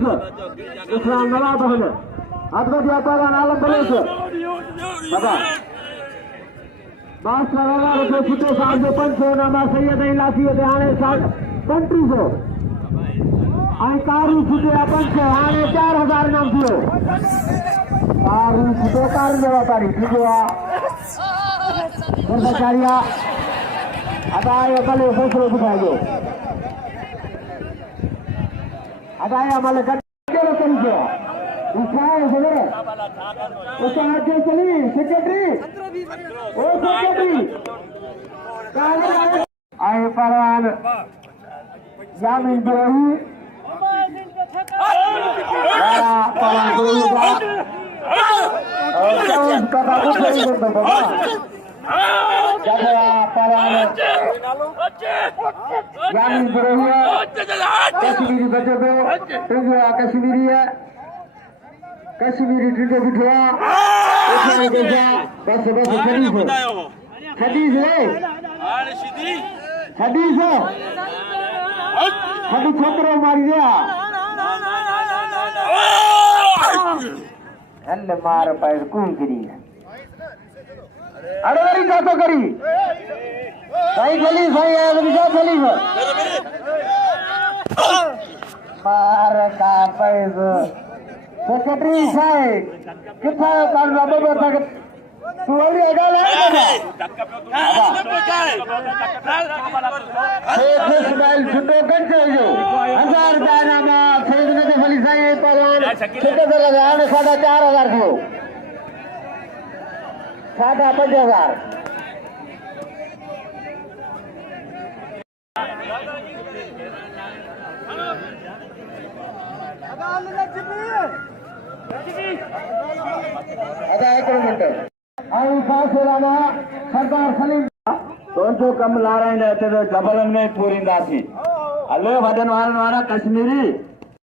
Islam nala bahane. Adbat yapara nalam balese. Baba. Mas nala rupe fute saad pancho nama Sayyid Ilafi dehane saad country so. Ay karu fute pancho hane 4000 nam diyo. Karu fute karu jawab tari diyo. Berbacariya. Ada ya kali fosro dikhaiyo. Ada ya malah kan kero keriyo. Usaha segera. Usaha aja chali secretary. Oh secretary. Ay paran. Yamin Birahi. Ya paran dulu Pak. Jangan kata kucing itu Bapak. Jaga paran. Yamin Birahi. Kashmiri बच्चों को कश्मीरी है कश्मीरी ट्रिको बिठवा उसने देखा बस हदीस है हदीस है हदीस छोकरो मारी दिया हल्ले मार पैर कौन करी अड़वरी का तो करी सही चली सही है विचार चली मार का पैर सेक्रेटरी साहब कितना काल बाबा बैठा के तू वाली अगल है शेख इस्माइल छुट्टो कंचे जो 1000 दाना खरीदने के फली साहब परवान कितने से लगाने 4500 किलो 5000 सरदार सलीम तो कम ला रहे हैं जबलन में पूरी दासी अल्ले वजन वाला कश्मीरी